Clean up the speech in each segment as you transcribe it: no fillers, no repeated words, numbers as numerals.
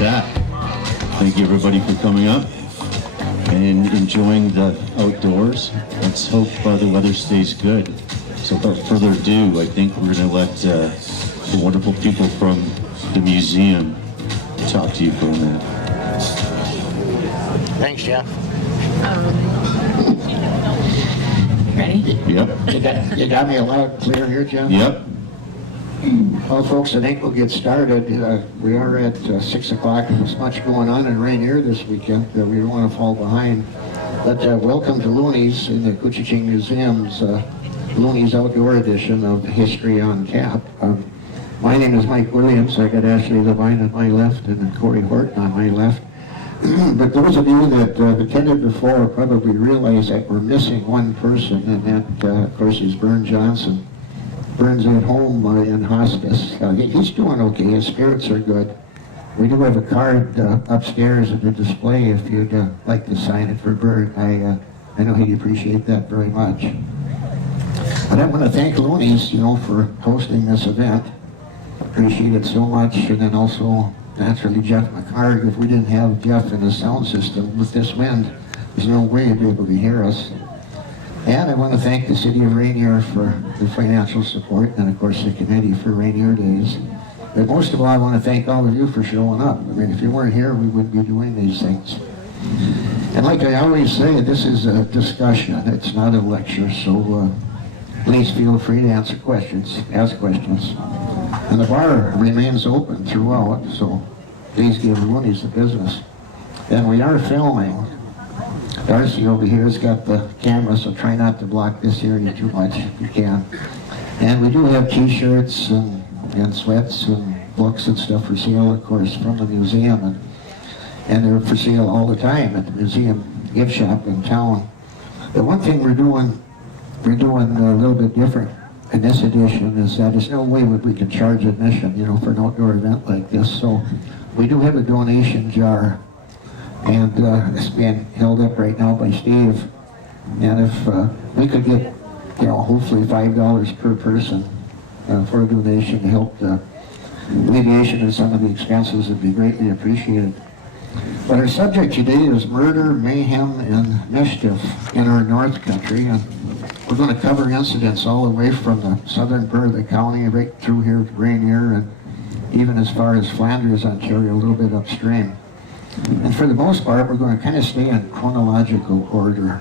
chat. Thank you everybody for coming up and enjoying the outdoors. Let's hope the weather stays good. So without further ado, I think we're going to let the wonderful people from the museum talk to you for a minute. Thanks, Jeff. Ready? Yep. You got me a loud and clear here, Jeff? Yep. Well, folks, I think we'll get started. We are at 6 o'clock. There's much going on in Rainier this weekend. We don't want to fall behind. But welcome to Looney's in the Koochiching Museum's Looney's Outdoor Edition of History on Tap. My name is Mike Williams. I got Ashley Levine on my left and Corey Horton on my left. But those of you that attended before probably realize that we're missing one person, and that, of course, is Vern Johnson. Vern's at home in hospice. He's doing okay. His spirits are good. We do have a card upstairs at the display if you'd like to sign it for Vern. I know he'd appreciate that very much. But I want to thank Looney's, for hosting this event. Appreciate it so much. And then also, naturally, Jeff McCarg. If we didn't have Jeff in the sound system with this wind, there's no way he'd be able to hear us. And I want to thank the City of Rainier for the financial support, and of course the committee for Rainier Days. But most of all, I want to thank all of you for showing up. I mean, if you weren't here, we wouldn't be doing these things. And like I always say, this is a discussion. It's not a lecture, so please feel free to ask questions. And the bar remains open throughout, so please give Looney's the business. And we are filming. Darcy over here has got the camera, so try not to block this area too much if you can. And we do have t-shirts and sweats and books and stuff for sale, of course, from the museum. And they're for sale all the time at the museum gift shop in town. The one thing we're doing a little bit different in this edition is that there's no way that we can charge admission, for an outdoor event like this. So we do have a donation jar. And it's being held up right now by Steve. And if we could get, hopefully $5 per person for a donation to help the alleviation of some of the expenses, would be greatly appreciated. But our subject today is murder, mayhem, and mischief in our North Country. And we're going to cover incidents all the way from the southern part of the county right through here to Rainier, and even as far as Flanders, Ontario, a little bit upstream. And for the most part, we're going to kind of stay in chronological order.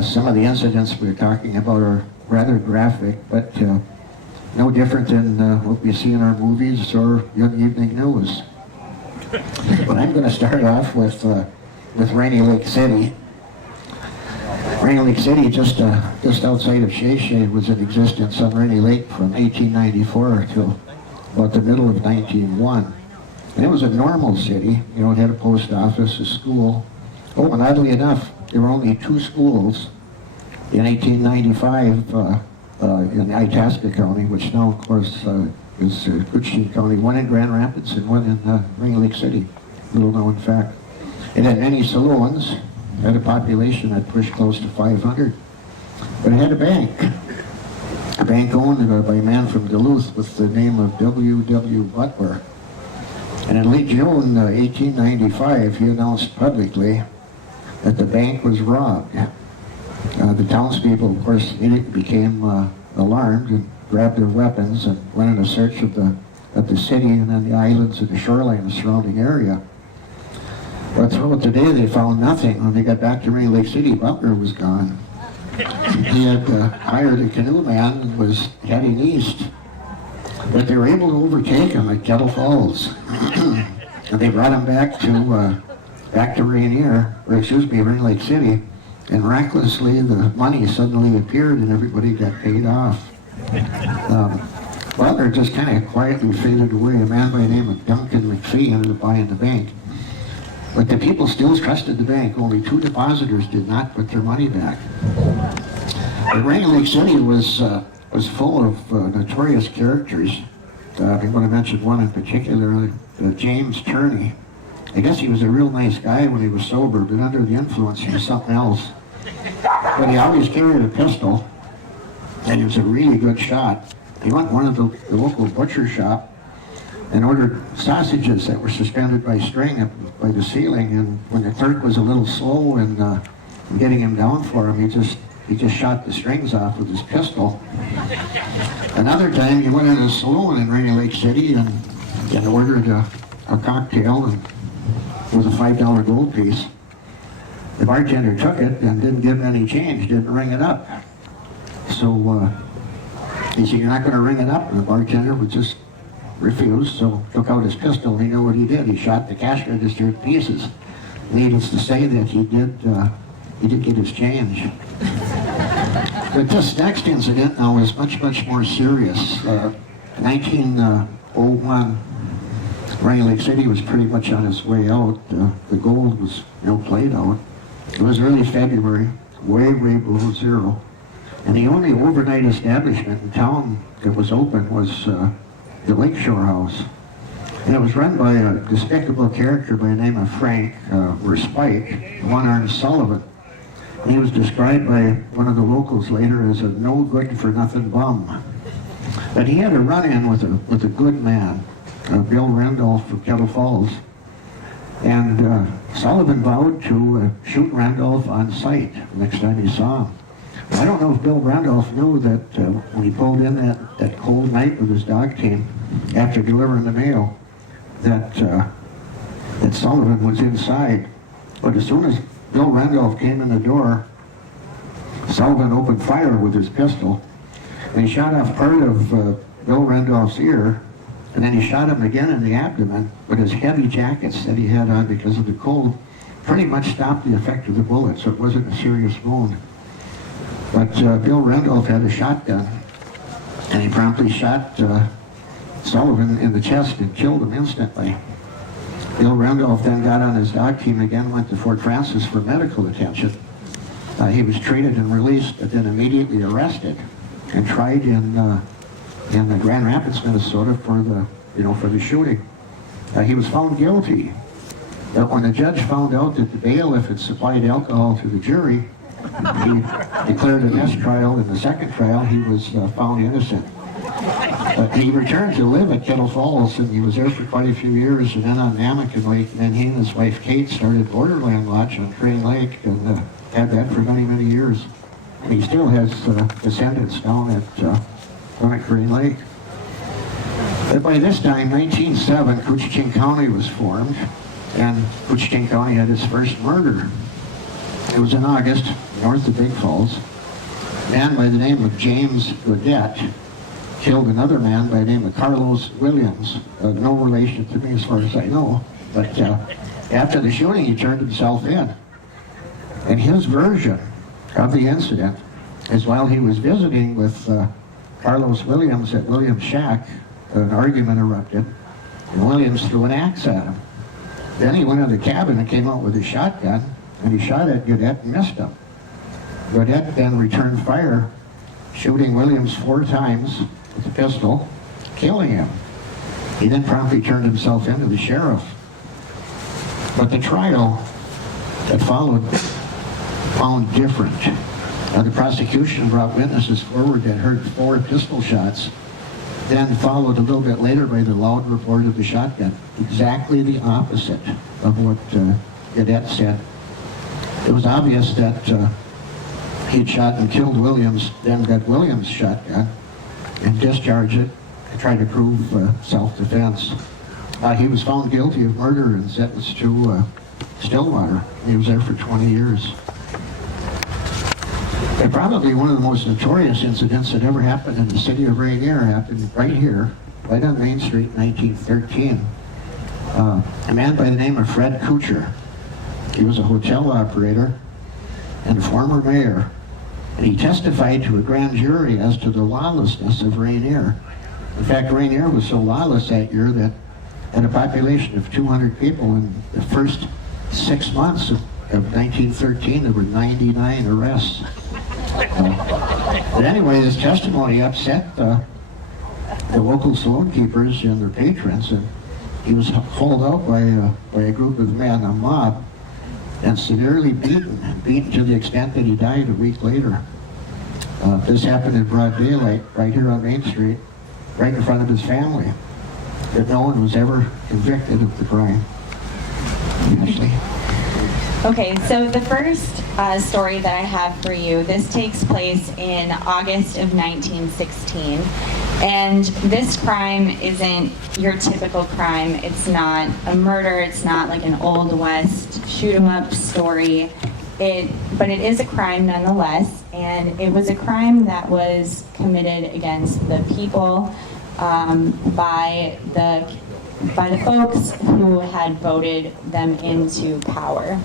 Some of the incidents we're talking about are rather graphic, but no different than what we see in our movies or Young Evening News. But I'm going to start off with Rainy Lake City. Rainy Lake City, just outside of Shea, was in existence on Rainy Lake from 1894 to about the middle of 1901. And it was a normal city. It had a post office, a school. Oh, and oddly enough, there were only 2 schools in 1895 in Itasca County, which now, of course, is Koochiching County. One in Grand Rapids and one in Rainy Lake City. Little known fact. It had many saloons. Had a population that pushed close to 500. But it had a bank. A bank owned by a man from Duluth with the name of W.W. Butler. And in late June 1895, he announced publicly that the bank was robbed. The townspeople, of course, became alarmed and grabbed their weapons and went in a search of the city and then the islands and the shoreline and the surrounding area. But throughout the day, they found nothing. When they got back to Rainy Lake City, Butler was gone. He had hired a canoe man and was heading east. But they were able to overtake him at Kettle Falls. And they brought him back to Rainier, Rainy Lake City. And miraculously, the money suddenly appeared and everybody got paid off. Butler just kind of quietly faded away. A man by the name of Duncan McPhee ended up buying the bank. But the people still trusted the bank. Only 2 depositors did not put their money back. But Rainy Lake City was full of notorious characters. I want to mention one in particular, James Turney. I guess he was a real nice guy when he was sober, but under the influence he was something else. But he always carried a pistol, and he was a really good shot. He went to one of the local butcher shop, and ordered sausages that were suspended by string up by the ceiling. And when the clerk was a little slow in getting him down for him, he just shot the strings off with his pistol. Another time, he went in a saloon in Rainy Lake City and ordered a cocktail and with a $5 gold piece. The bartender took it and didn't give any change, didn't ring it up. So he said, "You're not going to ring it up?" And the bartender would just refuse, so took out his pistol. He knew what he did. He shot the cash register to pieces. Needless to say that he did get his change. But this next incident now is much, much more serious. 1901, Rainy Lake City was pretty much on its way out. The gold was played out. It was early February, way below zero. And the only overnight establishment in town that was open was the Lakeshore House. And it was run by a despicable character by the name of Frank, or Spike, one-armed Sullivan. And he was described by one of the locals later as a no-good-for-nothing bum. But he had a run-in with a good man, Bill Randolph from Kettle Falls. And Sullivan vowed to shoot Randolph on sight the next time he saw him. I don't know if Bill Randolph knew that when he pulled in that cold night with his dog team after delivering the mail, that Sullivan was inside. But as soon as Bill Randolph came in the door, Sullivan opened fire with his pistol, and he shot off part of Bill Randolph's ear, and then he shot him again in the abdomen, but his heavy jackets that he had on because of the cold pretty much stopped the effect of the bullet, so it wasn't a serious wound. But Bill Randolph had a shotgun, and he promptly shot Sullivan in the chest and killed him instantly. Bill Randolph then got on his dog team again, went to Fort Francis for medical attention. He was treated and released, but then immediately arrested and tried in Grand Rapids, Minnesota, for the shooting. He was found guilty. But when the judge found out that the bailiff had supplied alcohol to the jury, he declared a mistrial. In the second trial, he was found innocent. But he returned to live at Kettle Falls, and he was there for quite a few years. And then on Namakan Lake, and then he and his wife Kate started Borderland Lodge on Crane Lake, and had that for many, many years. And he still has descendants down at Crane Lake. But by this time, 1907, Koochiching County was formed, and Koochiching County had its first murder. It was in August, north of Big Falls. A man by the name of James Godet killed another man by the name of Carlos Williams. No relation to me as far as I know. But after the shooting, he turned himself in. And his version of the incident is while he was visiting with Carlos Williams at Williams' shack, an argument erupted, and Williams threw an axe at him. Then he went in the cabin and came out with a shotgun, and he shot at Godet and missed him. Godet then returned fire, shooting Williams 4 times with a pistol, killing him. He then promptly turned himself in to the sheriff. But the trial that followed found different. The prosecution brought witnesses forward that heard 4 pistol shots, then followed a little bit later by the loud report of the shotgun. Exactly the opposite of what Godet said. It was obvious that he had shot and killed Williams, then got Williams' shotgun and discharged it to try to prove self-defense. He was found guilty of murder and sentenced to Stillwater. He was there for 20 years. And probably one of the most notorious incidents that ever happened in the city of Rainier happened right here, right on Main Street in 1913. A man by the name of Fred Kuchar. He was a hotel operator and a former mayor. And he testified to a grand jury as to the lawlessness of Rainier. In fact, Rainier was so lawless that year that had a population of 200 people. In the first 6 months of 1913, there were 99 arrests. But anyway, this testimony upset the local saloon keepers and their patrons, and he was hauled out by a group of men, a mob, and severely beaten to the extent that he died a week later. This happened in broad daylight, right here on Main Street, right in front of his family. that no one was ever convicted of the crime. Ashley? Okay, so the first story that I have for you, this takes place in August of 1916. And this crime isn't your typical crime. It's not a murder. It's not like an Old West shoot-'em-up story. But it is a crime nonetheless. And it was a crime that was committed against the people by the folks who had voted them into power.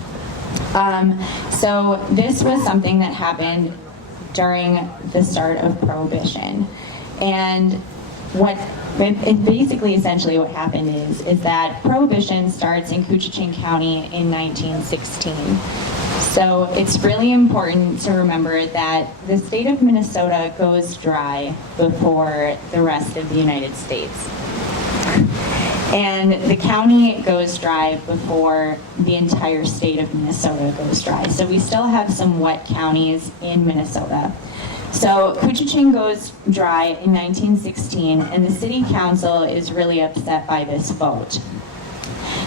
So this was something that happened during the start of Prohibition. And essentially what happened is that Prohibition starts in Koochiching County in 1916. So it's really important to remember that the state of Minnesota goes dry before the rest of the United States. And the county goes dry before the entire state of Minnesota goes dry. So we still have some wet counties in Minnesota. So Koochiching goes dry in 1916, and the city council is really upset by this vote.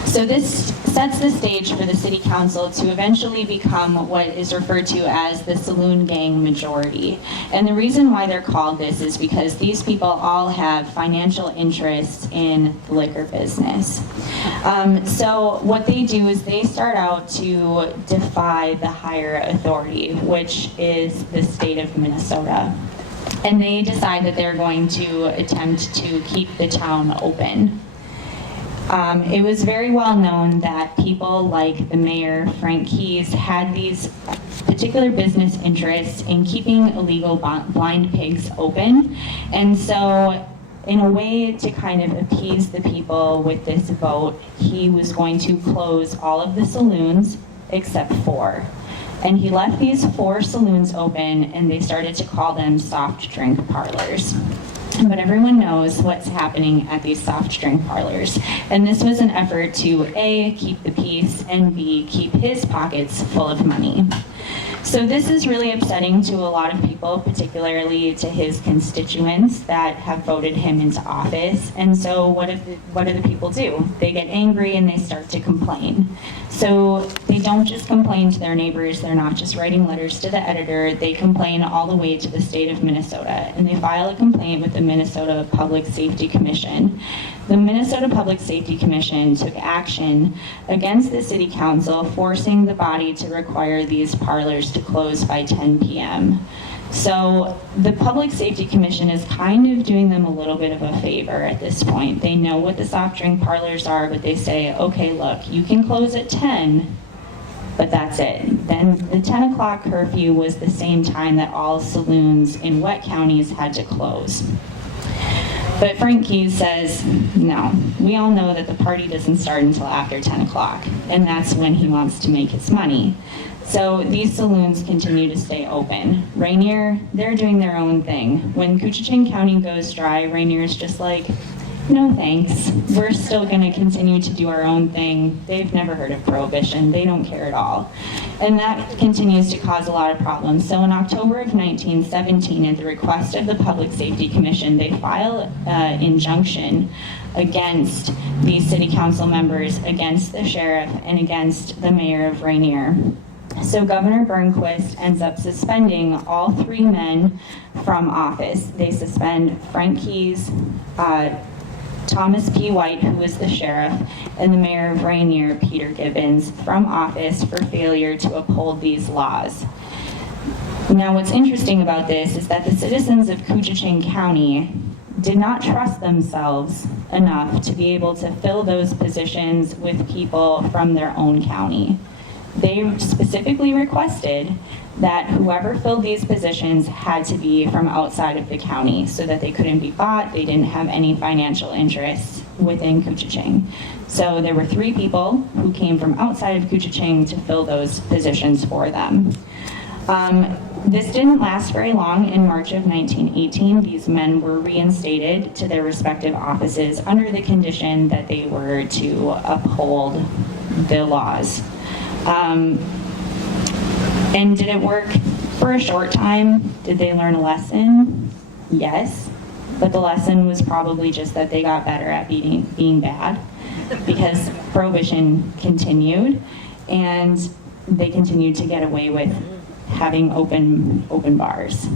So this sets the stage for the city council to eventually become what is referred to as the Saloon Gang majority. And the reason why they're called this is because these people all have financial interests in the liquor business. So what they do is they start out to defy the higher authority, which is the state of Minnesota. And they decide that they're going to attempt to keep the town open. It was very well known that people like the mayor, Frank Heath, had these particular business interests in keeping illegal blind pigs open. And so in a way to kind of appease the people with this vote, he was going to close all of the saloons except 4. And he left these 4 saloons open, and they started to call them soft drink parlors. But everyone knows what's happening at these soft drink parlors. And this was an effort to A, keep the peace, and B, keep his pockets full of money. So this is really upsetting to a lot of people, particularly to his constituents that have voted him into office. And so what do the people do? They get angry and they start to complain. So they don't just complain to their neighbors, they're not just writing letters to the editor, they complain all the way to the state of Minnesota. And they file a complaint with the Minnesota Public Safety Commission. The Minnesota Public Safety Commission took action against the city council, forcing the body to require these parlors to close by 10 p.m. So the Public Safety Commission is kind of doing them a little bit of a favor at this point. They know what the soft drink parlors are, but they say, okay, look, you can close at 10, but that's it. Then the 10 o'clock curfew was the same time that all saloons in wet counties had to close. But Frank Heath says, no, we all know that the party doesn't start until after 10 o'clock, and that's when he wants to make his money. So these saloons continue to stay open. Rainier, they're doing their own thing. When Koochiching County goes dry, Rainier's just like, no thanks. We're still going to continue to do our own thing. They've never heard of Prohibition. They don't care at all. And that continues to cause a lot of problems. So in October of 1917, at the request of the Public Safety Commission, they file an injunction against these city council members, against the sheriff, and against the mayor of Rainier. So Governor Burnquist ends up suspending all 3 men from office. They suspend Frank Heath, Thomas P. White, who was the sheriff, and the mayor of Rainier, Peter Gibbons, from office for failure to uphold these laws. Now, what's interesting about this is that the citizens of Koochiching County did not trust themselves enough to be able to fill those positions with people from their own county. They specifically requested that whoever filled these positions had to be from outside of the county so that they couldn't be bought, they didn't have any financial interests within Koochiching. So there were 3 people who came from outside of Koochiching to fill those positions for them. This didn't last very long. In March of 1918, these men were reinstated to their respective offices under the condition that they were to uphold the laws. And did it work for a short time? Did they learn a lesson? Yes. But the lesson was probably just that they got better at being bad, because Prohibition continued, and they continued to get away with having open bars.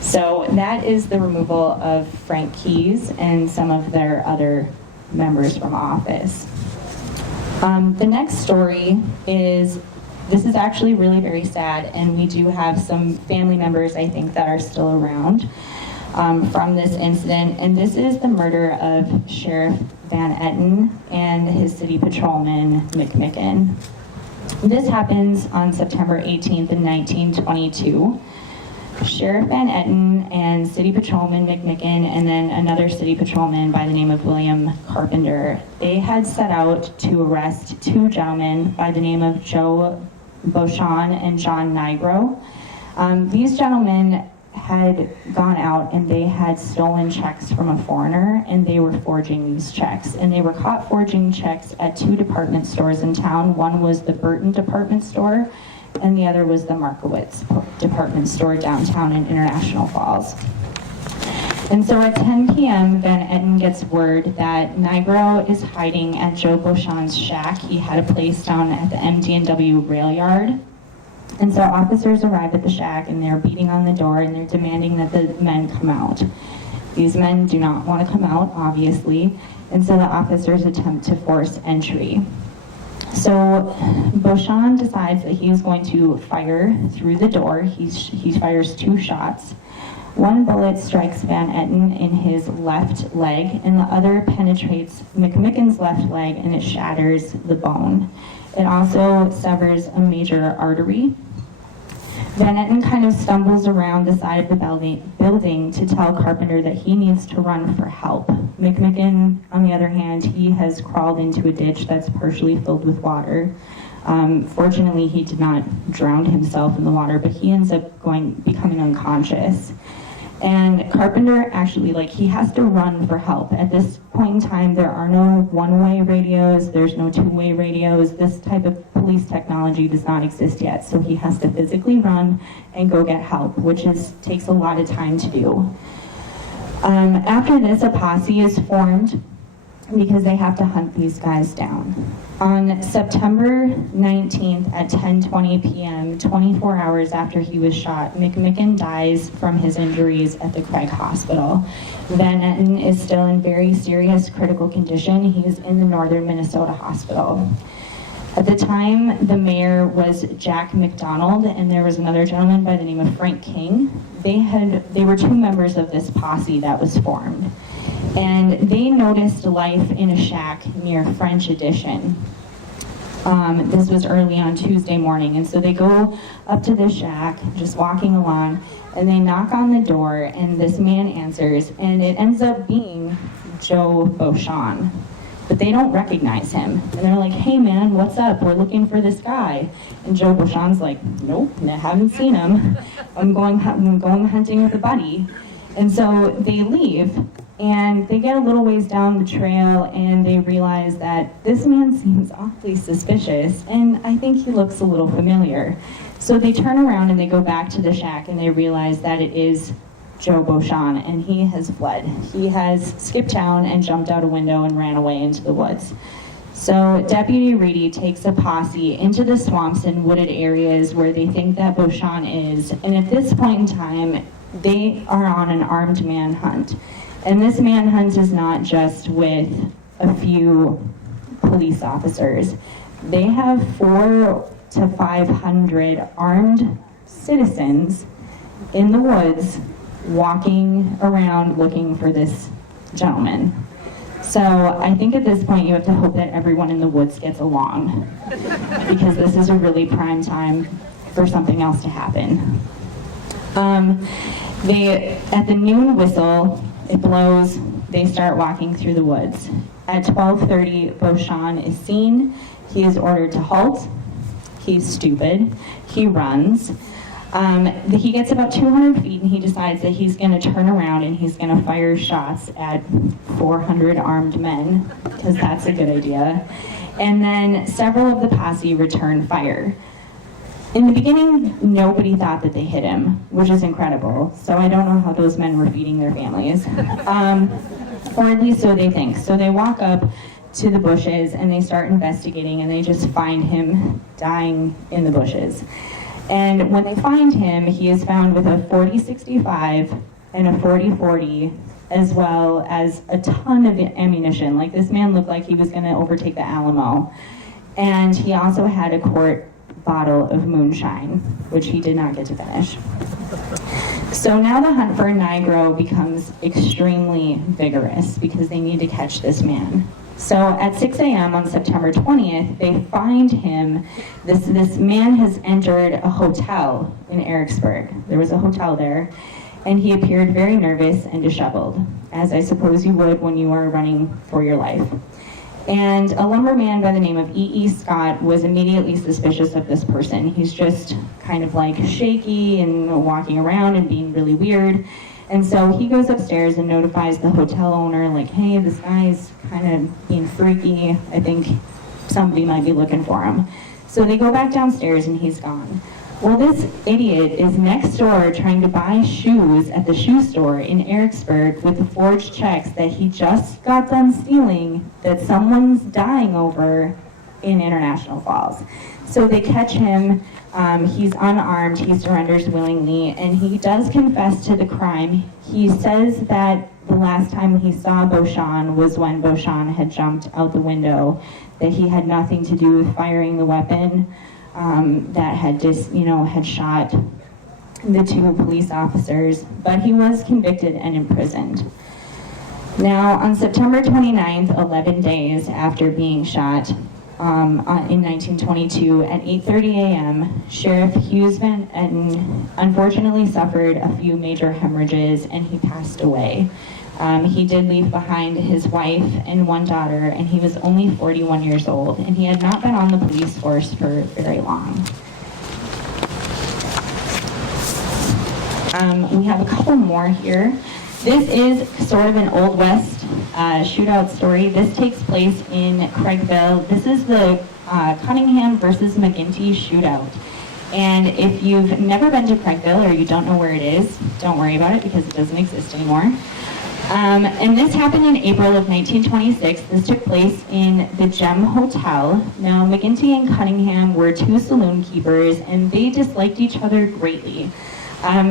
So that is the removal of Frank Keyes and some of their other members from office. The next story is, this is actually really very sad, and we do have some family members, I think, that are still around from this incident, and this is the murder of Sheriff Van Etten and his city patrolman, McMicken. This happens on September 18th in 1922. Sheriff Van Etten and City Patrolman McMicken, and then another City Patrolman by the name of William Carpenter, they had set out to arrest two gentlemen by the name of Joe Beauchamp and John Nigro. These gentlemen had gone out and they had stolen checks from a foreigner, and they were forging these checks. And they were caught forging checks at two department stores in town. One was the Burton department store, and the other was the Markowitz department store downtown in International Falls. And so at 10 p.m., Van Etten gets word that Nigro is hiding at Joe Beauchamp's shack. He had a place down at the MD&W rail yard. And so officers arrive at the shack, and they're beating on the door, and they're demanding that the men come out. These men do not want to come out, obviously, and so the officers attempt to force entry. So Beauchamp decides that he's going to fire through the door. He fires two shots. One bullet strikes Van Etten in his left leg, and the other penetrates McMicken's left leg, and it shatters the bone. It also severs a major artery. Van Etten kind of stumbles around the side of the building to tell Carpenter that he needs to run for help. McMicken, on the other hand, he has crawled into a ditch that's partially filled with water. Fortunately, he did not drown himself in the water, but he ends up becoming unconscious. And Carpenter actually, he has to run for help. At this point in time, there are no one-way radios, there's no two-way radios. This type of police technology does not exist yet, so he has to physically run and go get help, which takes a lot of time to do. After this, a posse is formed because they have to hunt these guys down. On September 19th at 10:20 p.m., 24 hours after he was shot, McMicken dies from his injuries at the Craig Hospital. Van Etten is still in very serious critical condition. He is in the Northern Minnesota Hospital. At the time, the mayor was Jack McDonald, and there was another gentleman by the name of Frank King. They were two members of this posse that was formed. And they noticed life in a shack near French Addition. This was early on Tuesday morning, and so they go up to the shack, just walking along, and they knock on the door, and this man answers, and it ends up being Joe Beauchamp. But they don't recognize him. And they're like, "Hey man, what's up? We're looking for this guy." And Joe Beauchamp's like, "Nope, I haven't seen him. I'm going hunting with a buddy." And so they leave. And they get a little ways down the trail, and they realize that this man seems awfully suspicious, and I think he looks a little familiar. So they turn around and they go back to the shack, and they realize that it is Joe Beauchamp, and he has fled. He has skipped town and jumped out a window and ran away into the woods. So Deputy Reedy takes a posse into the swamps and wooded areas where they think that Beauchamp is, and at this point in time, they are on an armed manhunt. And this manhunt is not just with a few police officers. They have 400 to 500 armed citizens in the woods walking around looking for this gentleman. So I think at this point you have to hope that everyone in the woods gets along, because this is a really prime time for something else to happen. At the noon whistle, it blows, they start walking through the woods. At 12:30, Beauchamp is seen. He is ordered to halt. He's stupid. He runs. He gets about 200 feet, and he decides that he's going to turn around and he's going to fire shots at 400 armed men, because that's a good idea. And then several of the posse return fire. In the beginning, nobody thought that they hit him, which is incredible. So I don't know how those men were feeding their families. Or at least so they think. So they walk up to the bushes and they start investigating, and they just find him dying in the bushes. And when they find him, he is found with a .40-65 and a .40-40, as well as a ton of ammunition. Like, this man looked like he was gonna overtake the Alamo. And he also had a quart bottle of moonshine, which he did not get to finish. So now the hunt for Nigro becomes extremely vigorous because they need to catch this man. So at 6 a.m. on September 20th, they find him. This man has entered a hotel in Ericsburg. There was a hotel there, and he appeared very nervous and disheveled, as I suppose you would when you are running for your life. And a lumberman by the name of E.E. Scott was immediately suspicious of this person. He's just kind of like shaky and walking around and being really weird. And so he goes upstairs and notifies the hotel owner, like, hey, this guy's kind of being freaky. I think somebody might be looking for him. So they go back downstairs and he's gone. Well, this idiot is next door trying to buy shoes at the shoe store in Ericsburg with the forged checks that he just got done stealing that someone's dying over in International Falls. So they catch him. He's unarmed, he surrenders willingly, and he does confess to the crime. He says that the last time he saw Beauchamp was when Beauchamp had jumped out the window, that he had nothing to do with firing the weapon that had had shot the two police officers, but he was convicted and imprisoned. Now, on September 29th, 11 days after being shot, in 1922 at 8:30 a.m., Sheriff Hughes Van Etten unfortunately suffered a few major hemorrhages and he passed away. He did leave behind his wife and one daughter, and he was only 41 years old, and he had not been on the police force for very long. We have a couple more here. This is sort of an Old West shootout story. This takes place in Craigville. This is the Cunningham versus McGinty shootout. And if you've never been to Craigville or you don't know where it is, don't worry about it because it doesn't exist anymore. And this happened in April of 1926. This took place in the Gem Hotel. Now, McGinty and Cunningham were two saloon keepers, and they disliked each other greatly.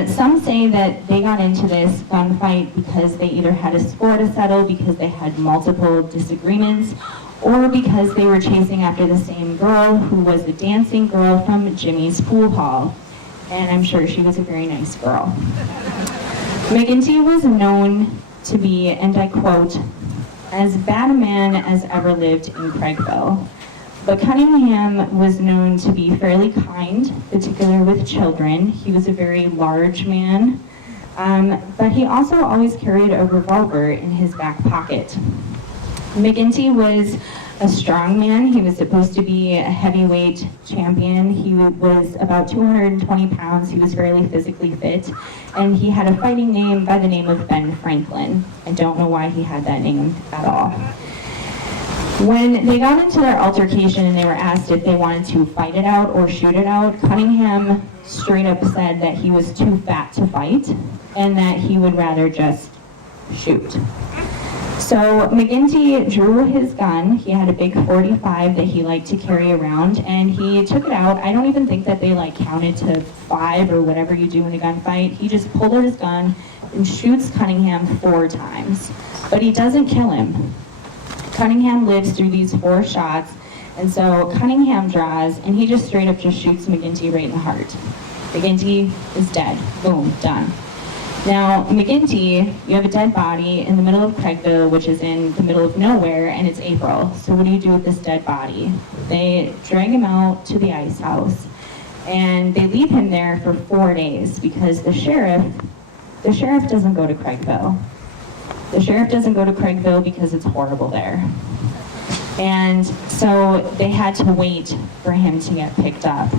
Some say that they got into this gunfight because they either had a score to settle because they had multiple disagreements, or because they were chasing after the same girl who was the dancing girl from Jimmy's pool hall. And I'm sure she was a very nice girl. McGinty was known to be, and I quote, as bad a man as ever lived in Craigville. But Cunningham was known to be fairly kind, particularly with children. He was a very large man, but he also always carried a revolver in his back pocket. McGinty was a strong man. He was supposed to be a heavyweight champion. He was about 220 pounds. He was fairly physically fit, and he had a fighting name by the name of Ben Franklin. I don't know why he had that name at all. When they got into their altercation and they were asked if they wanted to fight it out or shoot it out, Cunningham straight up said that he was too fat to fight and that he would rather just shoot. So McGinty drew his gun. He had a big .45 that he liked to carry around, and he took it out. I don't even think that they counted to 5 or whatever you do in a gunfight. He just pulled out his gun and shoots Cunningham 4 times, but he doesn't kill him. Cunningham lives through these 4 shots, and so Cunningham draws, and he just straight up just shoots McGinty right in the heart. McGinty is dead. Boom, done. Now, McGinty, you have a dead body in the middle of Craigville, which is in the middle of nowhere, and it's April. So what do you do with this dead body? They drag him out to the ice house, and they leave him there for 4 days because the sheriff doesn't go to Craigville. The sheriff doesn't go to Craigville because it's horrible there. And so they had to wait for him to get picked up.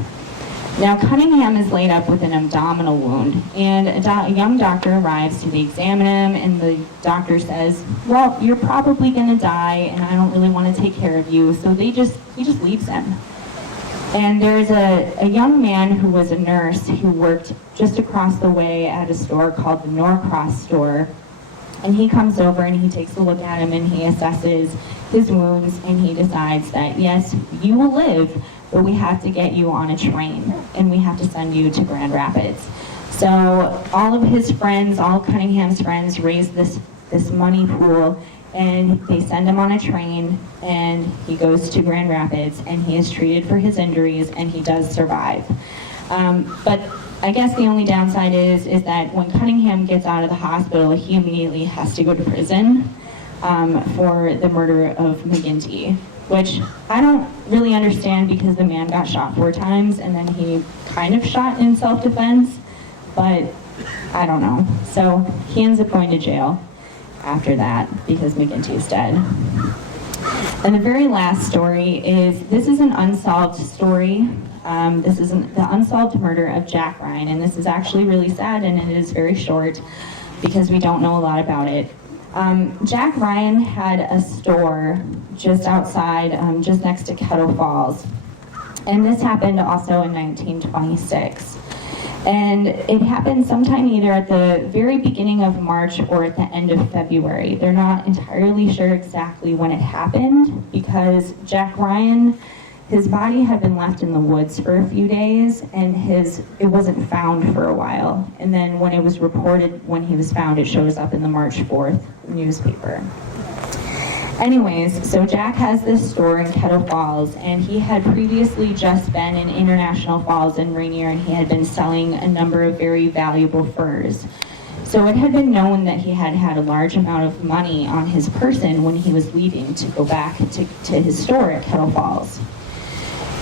Now, Cunningham is laid up with an abdominal wound, and a young doctor arrives to examine him, and the doctor says, well, you're probably gonna die, and I don't really want to take care of you, so he just leaves him. And there's a young man who was a nurse who worked just across the way at a store called the Norcross store. And he comes over and he takes a look at him and he assesses his wounds and he decides that, yes, you will live, but we have to get you on a train and we have to send you to Grand Rapids. So all of his friends, all Cunningham's friends, raise this money pool and they send him on a train and he goes to Grand Rapids and he is treated for his injuries and he does survive. But I guess the only downside is that when Cunningham gets out of the hospital, he immediately has to go to prison for the murder of McGinty, which I don't really understand because the man got shot 4 times and then he kind of shot in self-defense, but I don't know. So he ends up going to jail after that because McGinty is dead. And the very last story this is an unsolved story. This is the unsolved murder of Jack Ryan, and this is actually really sad and it is very short because we don't know a lot about it. Jack Ryan had a store just outside, just next to Kettle Falls, and this happened also in 1926. And it happened sometime either at the very beginning of March or at the end of February. They're not entirely sure exactly when it happened because Jack Ryan, his body had been left in the woods for a few days and it wasn't found for a while. And then when it was reported when he was found, it shows up in the March 4th newspaper. Anyways, so Jack has this store in Kettle Falls and he had previously just been in International Falls in Rainier and he had been selling a number of very valuable furs. So it had been known that he had had a large amount of money on his person when he was leaving to go back to his store at Kettle Falls.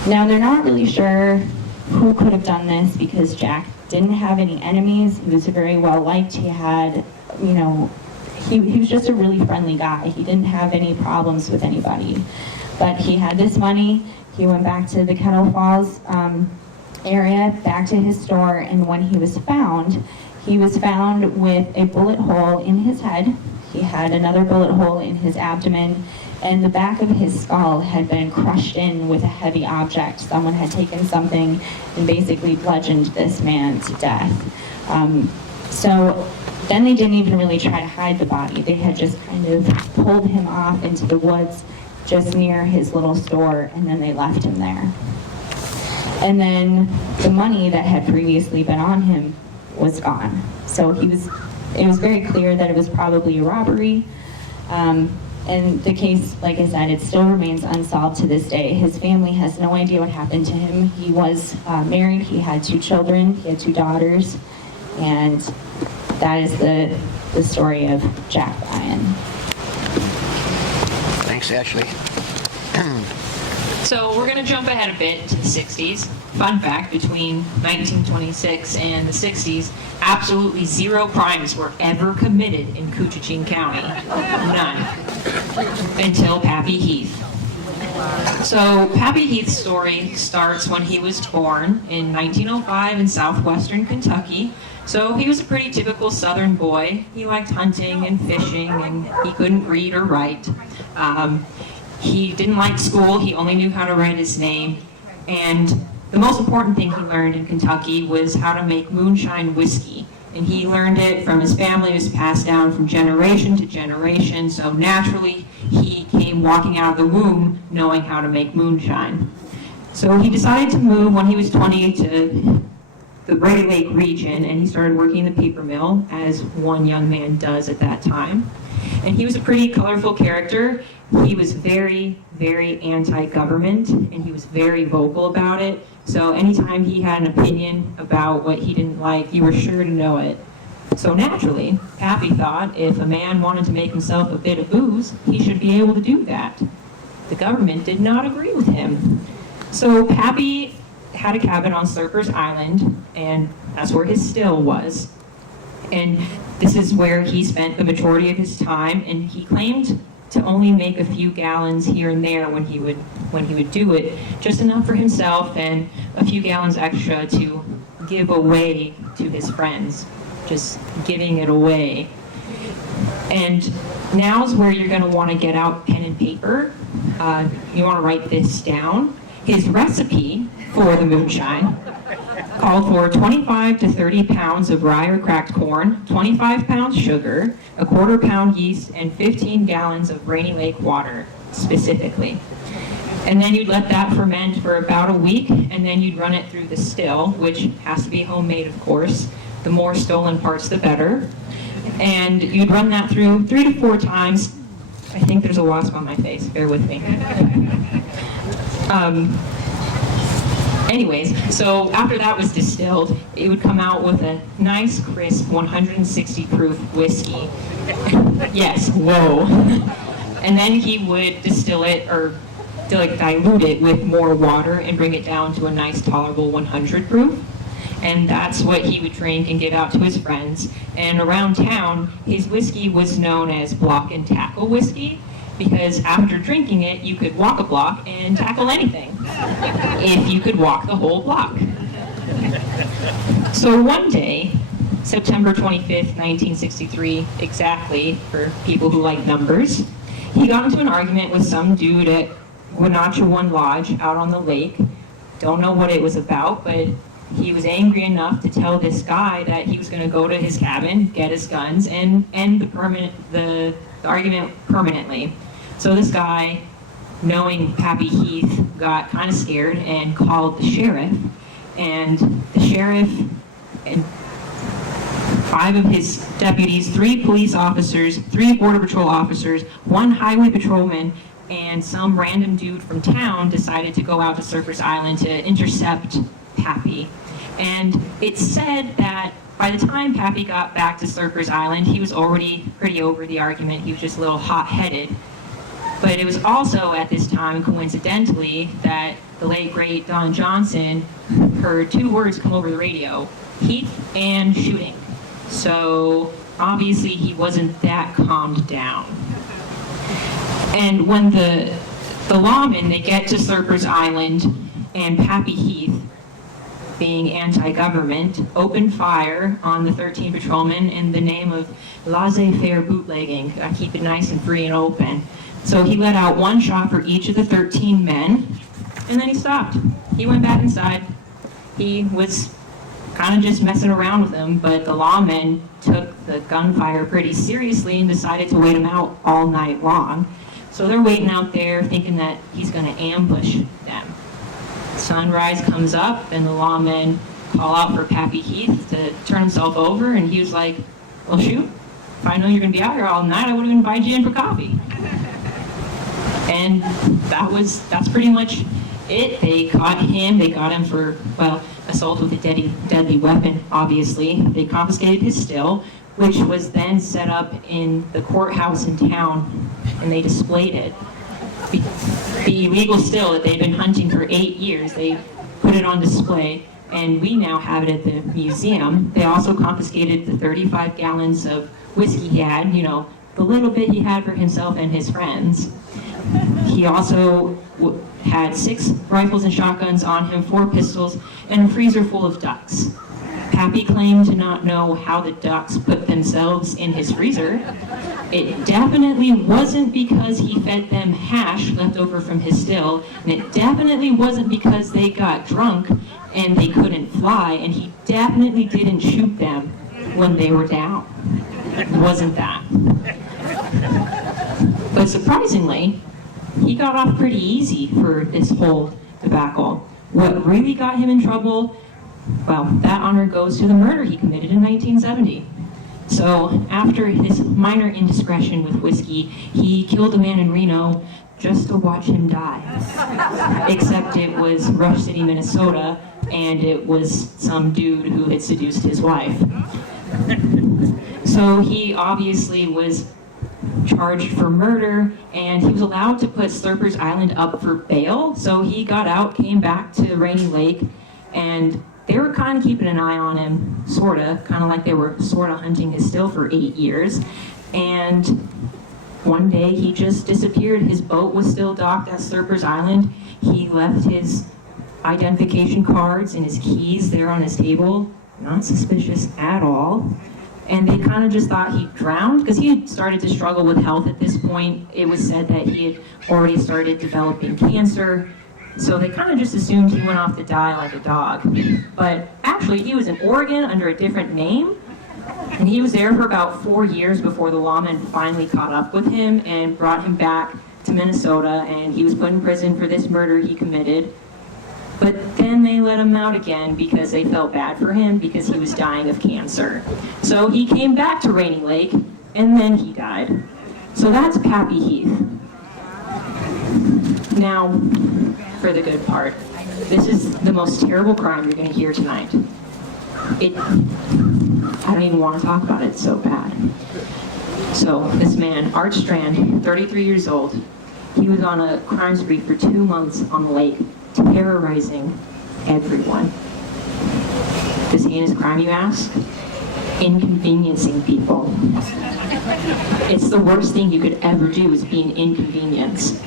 Now they're not really sure who could have done this because Jack didn't have any enemies. He was very well liked. He had, he was just a really friendly guy. He didn't have any problems with anybody. But he had this money. He went back to the Kettle Falls area, back to his store, and when he was found with a bullet hole in his head. He had another bullet hole in his abdomen, and the back of his skull had been crushed in with a heavy object. Someone had taken something and basically bludgeoned this man to death. So then they didn't even really try to hide the body. They had just kind of pulled him off into the woods just near his little store, and then they left him there. And then the money that had previously been on him was gone. So it was very clear that it was probably a robbery. And the case, like I said, it still remains unsolved to this day. His family has no idea what happened to him. He was married, he had 2 children, he had 2 daughters, and that is the story of Jack Ryan. Thanks, Ashley. So we're going to jump ahead a bit to the 60s. Fun fact, between 1926 and the 60s, absolutely 0 crimes were ever committed in Koochiching County. None. Until Pappy Heath. So Pappy Heath's story starts when he was born in 1905 in southwestern Kentucky. So he was a pretty typical southern boy. He liked hunting and fishing, and he couldn't read or write. He didn't like school. He only knew how to write his name. And the most important thing he learned in Kentucky was how to make moonshine whiskey. And he learned it from his family. It was passed down from generation to generation. So naturally, he came walking out of the womb knowing how to make moonshine. So he decided to move when he was 20 to the Brady Lake region, and he started working in the paper mill, as one young man does at that time. And he was a pretty colorful character. He was very, very anti-government, and he was very vocal about it. So anytime he had an opinion about what he didn't like, you were sure to know it. So naturally, Pappy thought if a man wanted to make himself a bit of booze, he should be able to do that. The government did not agree with him. So Pappy had a cabin on Surfers Island, and that's where his still was. And this is where he spent the majority of his time, and he claimed to only make a few gallons here and there when he would do it, just enough for himself and a few gallons extra to give away to his friends, just giving it away. And now's where you're going to want to get out pen and paper. You want to write this down. His recipe for the moonshine called for 25 to 30 pounds of rye or cracked corn, 25 pounds sugar, a quarter-pound yeast, and 15 gallons of Rainy Lake water, specifically. And then you'd let that ferment for about a week, and then you'd run it through the still, which has to be homemade, of course. The more stolen parts, the better. And you'd run that through 3 to 4 times. I think there's a wasp on my face, bear with me. Anyways, so after that was distilled, it would come out with a nice, crisp, 160 proof whiskey. Yes, whoa. And then he would distill it, or dilute it with more water and bring it down to a nice, tolerable 100 proof. And that's what he would drink and give out to his friends. And around town, his whiskey was known as block and tackle whiskey, because after drinking it, you could walk a block and tackle anything, if you could walk the whole block. So one day, September 25th, 1963, exactly, for people who like numbers, he got into an argument with some dude at Wenatchee Lodge out on the lake. Don't know what it was about, but he was angry enough to tell this guy that he was going to go to his cabin, get his guns, and end the argument permanently. So this guy, knowing Pappy Heath, got kind of scared and called the sheriff. And the sheriff and 5 of his deputies, 3 police officers, 3 border patrol officers, 1 highway patrolman, and some random dude from town decided to go out to Surfers Island to intercept Pappy. And it's said that by the time Pappy got back to Surfers Island, he was already pretty over the argument. He was just a little hot-headed. But it was also at this time, coincidentally, that the late, great Don Johnson heard 2 words come over the radio: heat and shooting. So obviously he wasn't that calmed down. And when the lawmen, they get to Surfers Island, and Pappy Heath, being anti-government, opened fire on the 13 patrolmen in the name of laissez-faire bootlegging. Keep it nice and free and open. So he let out 1 shot for each of the 13 men, and then he stopped. He went back inside. He was kind of just messing around with them, but the lawmen took the gunfire pretty seriously and decided to wait him out all night long. So they're waiting out there thinking that he's going to ambush them. Sunrise comes up, and the lawmen call out for Pappy Heath to turn himself over, and he was like, well, shoot, if I know you're going to be out here all night, I would have invited you in for coffee. And that's pretty much it. They got him for, well, assault with a deadly weapon, obviously. They confiscated his still, which was then set up in the courthouse in town, and they displayed it. The illegal still that they've been hunting for 8 years, they put it on display, and we now have it at the museum. They also confiscated the 35 gallons of whiskey he had, the little bit he had for himself and his friends. He also had 6 rifles and shotguns on him, 4 pistols, and a freezer full of ducks. Pappy claimed to not know how the ducks put themselves in his freezer. It definitely wasn't because he fed them hash left over from his still, and it definitely wasn't because they got drunk and they couldn't fly, and he definitely didn't shoot them when they were down. It wasn't that. But surprisingly, he got off pretty easy for this whole debacle. What really got him in trouble, well, that honor goes to the murder he committed in 1970. So after his minor indiscretion with whiskey, he killed a man in Reno just to watch him die. Except it was Rush City, Minnesota, and it was some dude who had seduced his wife. So he obviously was charged for murder, and he was allowed to put Surfers Island up for bail. So he got out, came back to Rainy Lake, and they were kind of keeping an eye on him, kind of like they were hunting his still for 8 years. And one day he just disappeared. His boat was still docked at Surfers Island. He left his identification cards and his keys there on his table, not suspicious at all. And they kind of just thought he drowned, because he had started to struggle with health at this point. It was said that he had already started developing cancer. So they kind of just assumed he went off to die like a dog. But actually, he was in Oregon under a different name. And he was there for about 4 years before the lawmen finally caught up with him and brought him back to Minnesota. And he was put in prison for this murder he committed. But then they let him out again because they felt bad for him because he was dying of cancer. So he came back to Rainy Lake, and then he died. So that's Pappy Heath. Now, for the good part. This is the most terrible crime you're going to hear tonight. I don't even want to talk about it, it's so bad. So, this man, Art Strand, 33 years old, he was on a crime spree for 2 months on the lake, terrorizing everyone. This heinous crime, you ask? Inconveniencing people. It's the worst thing you could ever do is be an inconvenience.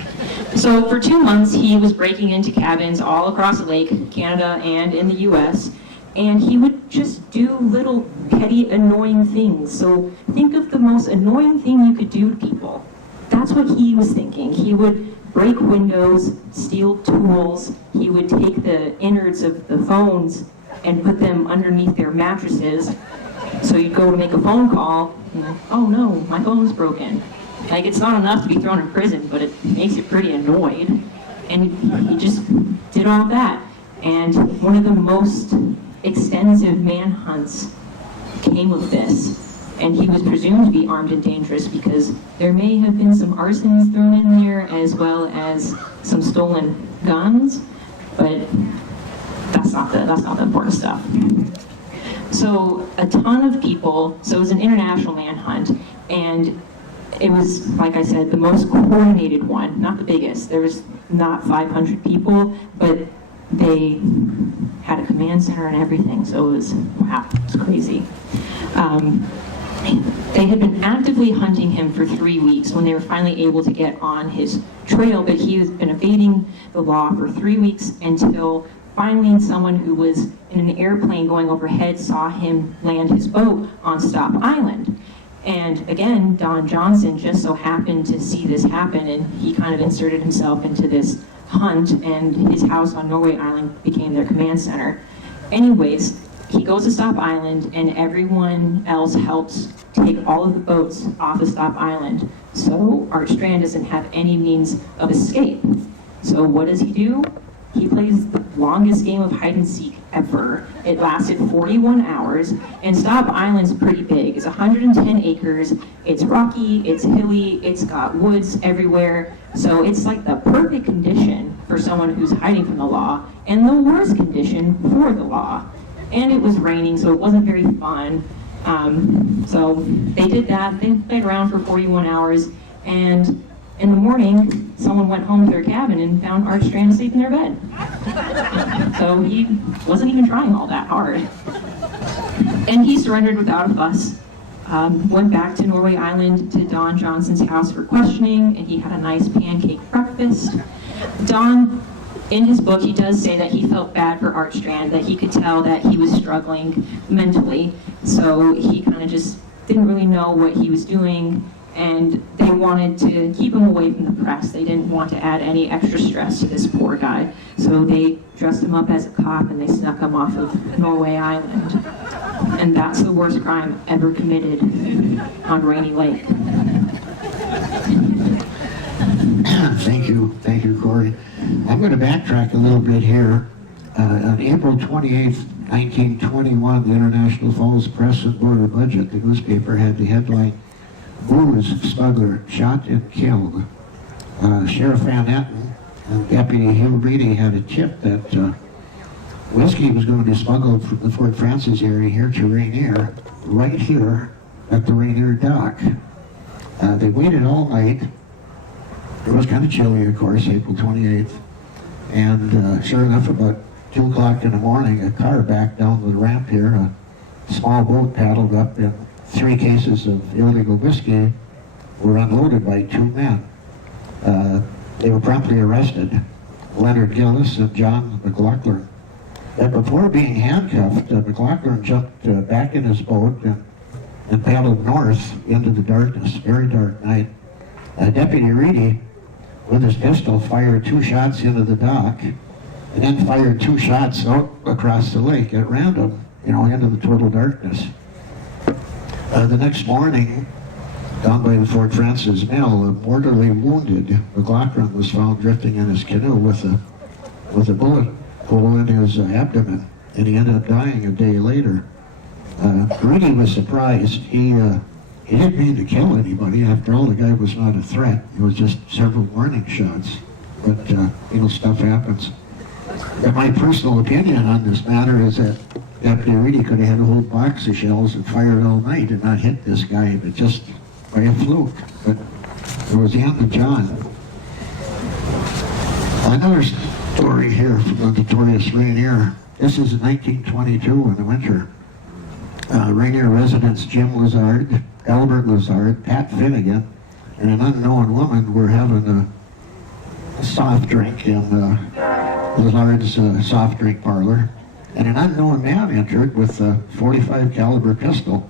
So for 2 months, he was breaking into cabins all across the lake, Canada and in the US, and he would just do little petty, annoying things. So think of the most annoying thing you could do to people. That's what he was thinking. He would break windows, steal tools, he would take the innards of the phones and put them underneath their mattresses. So you'd go to make a phone call, and oh no, my phone's broken. Like, it's not enough to be thrown in prison, but it makes you pretty annoyed. And he just did all that. And one of the most extensive manhunts came of this. And he was presumed to be armed and dangerous because there may have been some arsons thrown in there as well as some stolen guns, but that's not the important stuff. So a ton of people, so it was an international manhunt, and it was, like I said, the most coordinated one, not the biggest. There was not 500 people, but they had a command center and everything, so it was, wow, it was crazy. They had been actively hunting him for 3 weeks when they were finally able to get on his trail, but he has been evading the law for 3 weeks until finally someone who was in an airplane going overhead saw him land his boat on Stop Island. And again, Don Johnson just so happened to see this happen, and he kind of inserted himself into this hunt, and his house on Norway Island became their command center. Anyways, he goes to Stop Island, and everyone else helps take all of the boats off of Stop Island. So Art Strand doesn't have any means of escape. So what does he do? He plays the longest game of hide and seek ever. It lasted 41 hours, and Stop Island's pretty big. It's 110 acres, it's rocky, it's hilly, it's got woods everywhere. So it's like the perfect condition for someone who's hiding from the law, and the worst condition for the law. And it was raining, so it wasn't very fun. So they did that, they played around for 41 hours, and in the morning, someone went home to their cabin and found Art Strand asleep in their bed. So he wasn't even trying all that hard. And he surrendered without a fuss. Went back to Norway Island to Don Johnson's house for questioning, and he had a nice pancake breakfast. Don, in his book, he does say that he felt bad for Art Strand, that he could tell that he was struggling mentally. So he kind of just didn't really know what he was doing, and they wanted to keep him away from the press. They didn't want to add any extra stress to this poor guy. So they dressed him up as a cop and they snuck him off of Norway Island. And that's the worst crime ever committed on Rainy Lake. Thank you, Corey. I'm going to backtrack a little bit here. On April 28th, 1921, the International Falls Press and Border Budget, the newspaper, had the headline, "Booze Smuggler Shot and Killed." Sheriff Van Etten and Deputy Hugh Reedy had a tip that whiskey was going to be smuggled from the Fort Francis area here to Rainier, right here at the Reindeer Dock. They waited all night. It was kind of chilly, of course, April 28th. And sure enough, about 2 o'clock in the morning, a car backed down the ramp here. A small boat paddled up, and 3 cases of illegal whiskey were unloaded by 2 men. They were promptly arrested, Leonard Gillis and John McLaughlin. And before being handcuffed, McLaughlin jumped back in his boat and paddled north into the darkness, very dark night. Deputy Reedy with his pistol, fired 2 shots into the dock, and then fired 2 shots out across the lake at random, into the total darkness. The next morning, down by the Fort Francis Mill, a mortally wounded McLaughlin was found drifting in his canoe with a bullet hole in his abdomen, and he ended up dying a day later. Rudy was surprised. He didn't mean to kill anybody. After all, the guy was not a threat. It was just several warning shots. But, stuff happens. And my personal opinion on this matter is that Deputy Reedy could have had a whole box of shells and fired all night and not hit this guy, but just by a fluke. But it was the end of John. Another story here from the notorious Rainier. This is in 1922 in the winter. Rainier residents Jim Lazard, Albert Lazard, Pat Finnegan, and an unknown woman were having a soft drink in Lazard's soft drink parlor, and an unknown man entered with a .45 caliber pistol.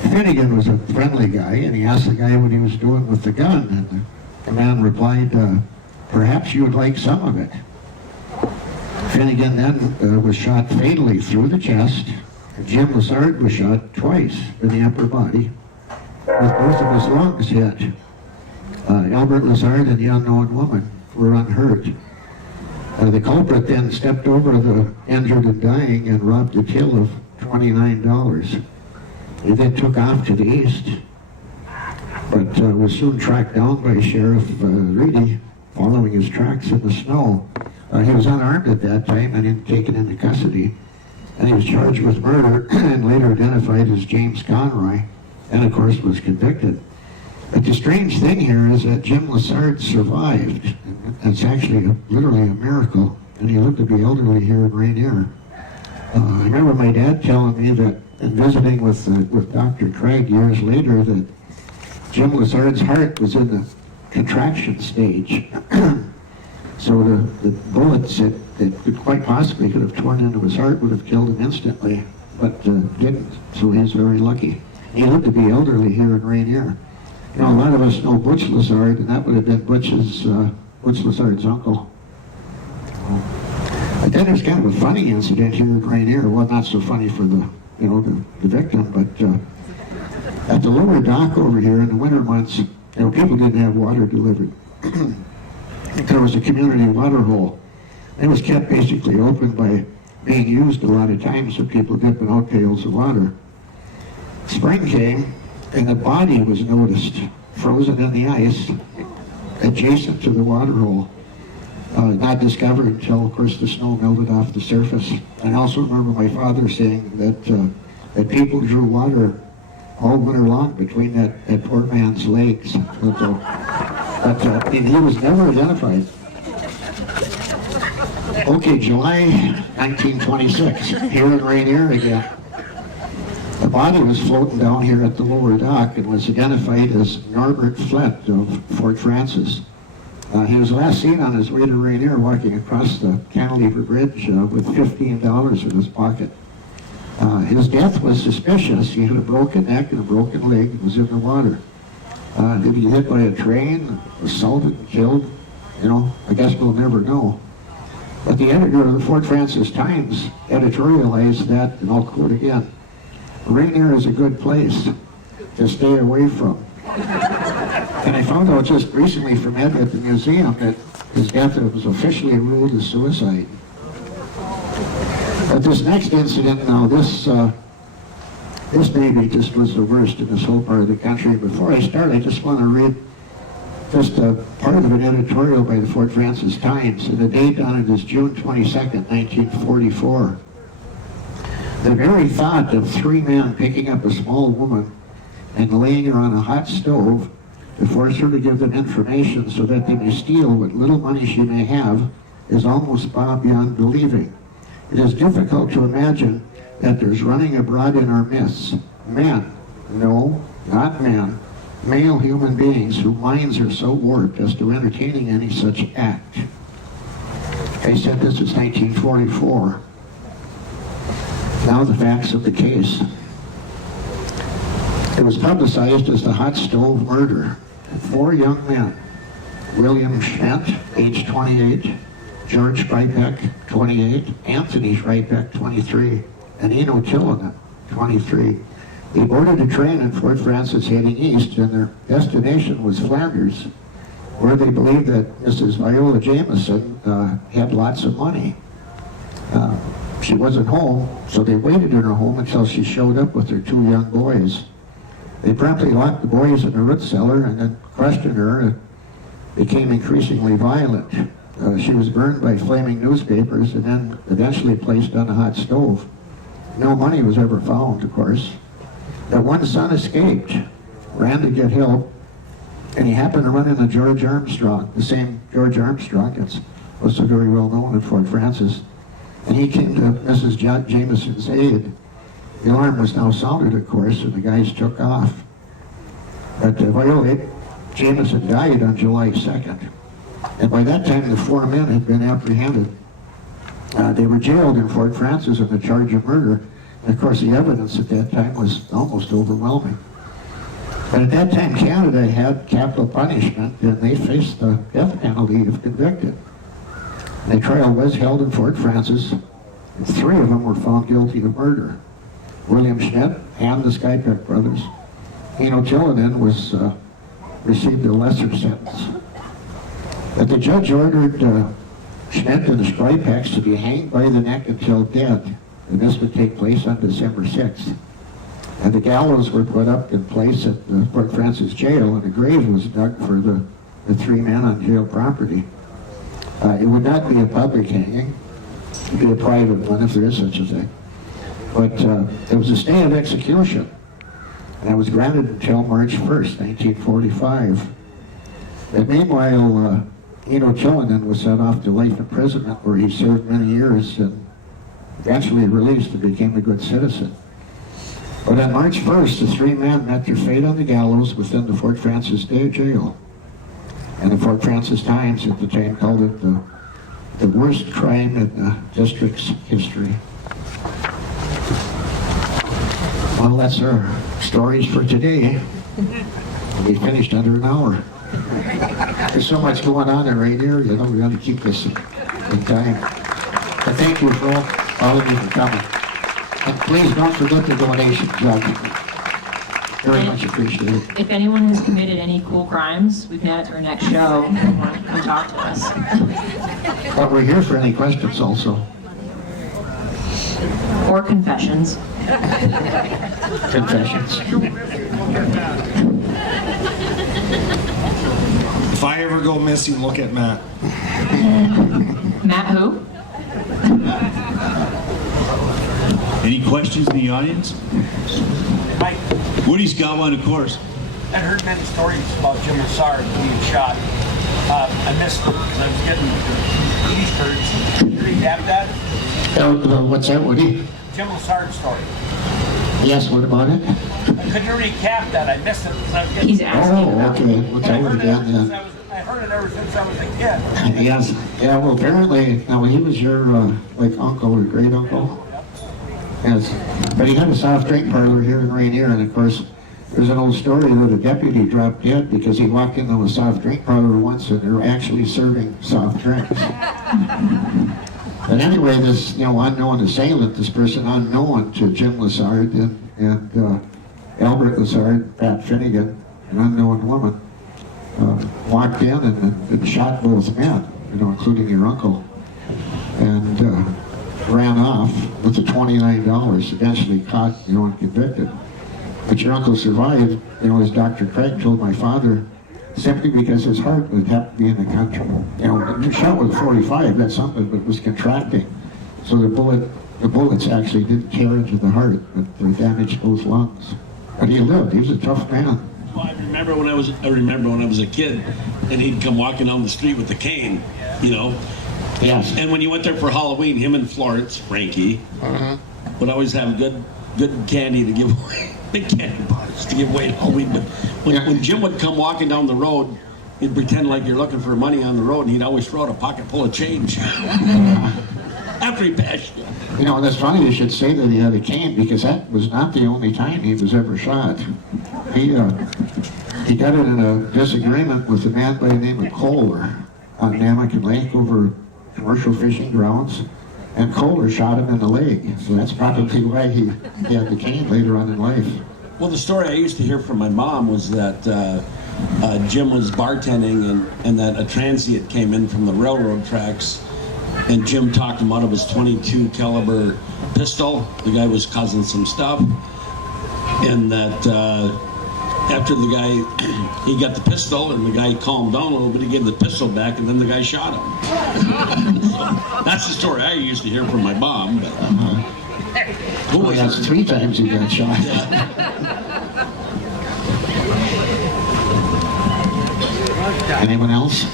Finnegan was a friendly guy, and he asked the guy what he was doing with the gun, and the man replied, "Perhaps you would like some of it." Finnegan then was shot fatally through the chest, and Jim Lazard was shot twice in the upper body, with both of his lungs hit. Albert Lazard and the unknown woman were unhurt. The culprit then stepped over the injured and dying and robbed a till of $29. He then took off to the east, but was soon tracked down by Sheriff Reedy, following his tracks in the snow. He was unarmed at that time and taken into custody, and he was charged with murder and later identified as James Conroy, and of course was convicted. But the strange thing here is that Jim Lazard survived. It's actually literally a miracle, and he lived to be elderly here in Rainier. I remember my dad telling me that in visiting with Dr. Craig years later that Jim Lazard's heart was in the contraction stage. So the bullets that could quite possibly could have torn into his heart would have killed him instantly, but didn't. So he was very lucky. He lived to be elderly here in Rainier. A lot of us know Butch Lazard, and that would have been Butch Lazard's uncle. But then there's kind of a funny incident here in Rainier. Well, not so funny for the victim, but at the lower dock over here in the winter months, people didn't have water delivered. There was a community water hole. It was kept basically open by being used a lot of times, so people dipping out pails of water. Spring came, and the body was noticed, frozen in the ice, adjacent to the water hole. Not discovered until, of course, the snow melted off the surface. And I also remember my father saying that people drew water all winter long between that poor man's legs. But he was never identified. Okay, July 1926, here in Rainier again. The body was floating down here at the lower dock and was identified as Norbert Flett of Fort Francis. He was last seen on his way to Rainier walking across the Cantilever Bridge with $15 in his pocket. His death was suspicious. He had a broken neck and a broken leg and was in the water. Did he hit by a train, assaulted and killed? I guess we'll never know. But the editor of the Fort Francis Times editorialized that, and I'll quote again, "Rainier is a good place to stay away from." And I found out just recently from Ed at the museum that his death was officially ruled as suicide. But this next incident now, this maybe just was the worst in this whole part of the country. Before I start, I just want to read just a part of an editorial by the Fort Francis Times, and the date on it is June 22nd, 1944. The very thought of 3 men picking up a small woman and laying her on a hot stove to force her to give them information so that they may steal what little money she may have is almost beyond believing. It is difficult to imagine that there's running abroad in our midst men, no, not men, male human beings whose minds are so warped as to entertaining any such act. I said this is 1944. Now the facts of the case. It was publicized as the hot stove murder. 4 young men William Schmidt, age 28, George Schreibeck, 28, Anthony Schreibeck, 23, and Eno Tillinen, 23. They boarded a train in Fort Francis heading east, and their destination was Flanders, where they believed that Mrs. Viola Jameson had lots of money. She wasn't home, so they waited in her home until she showed up with her 2 young boys. They promptly locked the boys in a root cellar and then questioned her and became increasingly violent. She was burned by flaming newspapers and then eventually placed on a hot stove. No money was ever found, of course. Their one son escaped, ran to get help, and he happened to run into George Armstrong, the same George Armstrong that's also very well known in Fort Francis. And he came to Mrs. Jameson's aid. The alarm was now sounded, of course, and the guys took off. But Viola Jameson died on July 2nd. And by that time, the 4 men had been apprehended. They were jailed in Fort Francis on the charge of murder. And of course, the evidence at that time was almost overwhelming. But at that time, Canada had capital punishment, and they faced the death penalty if convicted. The trial was held in Fort Francis, and 3 of them were found guilty of murder. William Schmidt and the Skypeck brothers. Eno Tillinen received a lesser sentence. But the judge ordered Schmidt and the Skypecks to be hanged by the neck until dead, and this would take place on December 6th. And the gallows were put up in place at the Fort Francis jail, and a grave was dug for the 3 men on jail property. It would not be a public hanging. It would be a private one, if there is such a thing. But it was a stay of execution, and it was granted until March 1st, 1945. But meanwhile, Eno Tillinen was sent off to life imprisonment, where he served many years and eventually released and became a good citizen. But on March 1st, the 3 men met their fate on the gallows within the Fort Francis Day jail. And the Fort Francis Times at the time called it the worst crime in the district's history. Well, that's our stories for today. We finished under an hour. There's so much going on in Reindeer, you know, we got to keep this in time. But thank you for all of you for coming. And please don't forget the donations. Very much appreciated. If anyone has committed any cool crimes, we can add it to our next show. Come talk to us. But we're here for any questions also. Or confessions. Confessions. If I ever go missing, look at Matt. Matt who? Any questions in the audience? Mike, Woody's got one, of course. I've heard many stories about Jim Massar being shot. I missed it because I was getting these birds. Did you recap that? What's that, Woody? Jim Massar's story. Yes, what about it? Could you recap that? I missed it because I was getting... He's asking about it. Okay. We'll tell it again then. I heard it ever since I was a kid. Yes. Yeah, well, apparently, now he was your, like, uncle or great uncle. Yes. But he had a soft drink parlor here in Rainier, and of course, there's an old story that a deputy dropped dead because he walked into a soft drink parlor once and they were actually serving soft drinks. But anyway, this, unknown assailant, this person unknown to Jim Lassard and Albert Lassard, Pat Finnegan, an unknown woman, walked in and shot both men, including your uncle, and ran off with the $29, eventually caught, and convicted. But your uncle survived, as Dr. Craig told my father, simply because his heart would have to be in the country. He shot with a 45, that's something, but it was contracting. So the bullets actually didn't tear into the heart, but they damaged both lungs. But he lived, he was a tough man. Well, I remember when I was a kid, and he'd come walking down the street with the cane, Yes. And when you went there for Halloween, him and Florence, Frankie, would always have good candy to give away, big candy bars to give away at Halloween. But when Jim would come walking down the road, he'd pretend like you're looking for money on the road, and he'd always throw out a pocket full of change. After he passed you. That's funny you should say that he had a cane, because that was not the only time he was ever shot. he got in a disagreement with a man by the name of Kohler on Namakan Lake over commercial fishing grounds, and Kohler shot him in the leg. So that's probably why he had the cane later on in life. Well, the story I used to hear from my mom was that Jim was bartending and that a transient came in from the railroad tracks, and Jim talked him out of his .22 caliber pistol. The guy was causing some stuff, and that after the guy, he got the pistol, and the guy calmed down a little bit. He gave the pistol back, and then the guy shot him. So, that's the story I used to hear from my mom. But, who Well, was that's it? 3 times he got shot. Anyone else?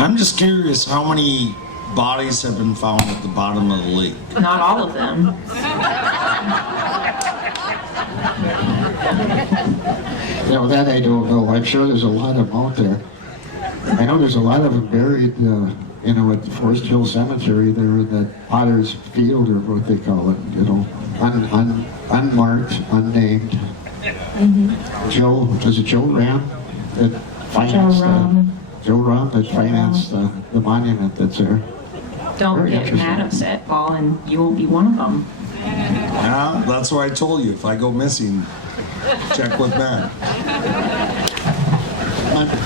I'm just curious how many bodies have been found at the bottom of the lake. Not all of them. Yeah, well, that I don't know. I'm sure there's a lot of them out there. I know there's a lot of them buried, at the Forest Hill Cemetery there in that Potter's Field, or what they call it, unmarked, unnamed. Joe, was it Joe Ram that financed Joe Ram that financed the monument that's there? Don't Very get interesting. mad upset, Paul, and you won't be one of them. Yeah, that's why I told you, if I go missing, check with Matt.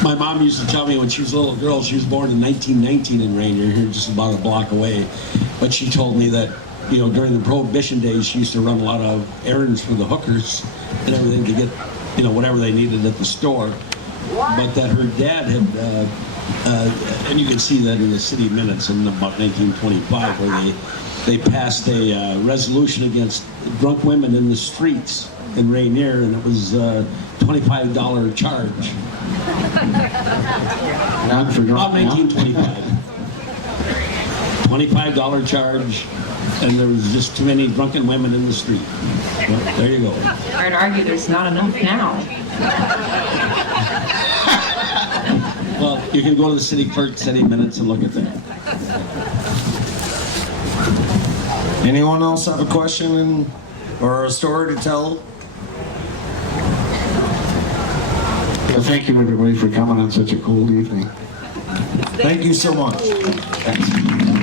My mom used to tell me when she was a little girl, she was born in 1919 in Reindeer, here just about a block away. But she told me that, during the Prohibition days, she used to run a lot of errands for the hookers and everything to get, whatever they needed at the store. But that her dad had, and you can see that in the city minutes in about 1925, where they passed a resolution against drunk women in the streets in Rainier, and it was a $25 charge. None for About drunk now? 1925. $25 charge, and there was just too many drunken women in the street. Well, there you go. I'd argue there's not enough now. Well, you can go to the city clerk's city minutes and look at that. Anyone else have a question or a story to tell? Well, thank you everybody for coming on such a cold evening. Thank you so much. Thanks.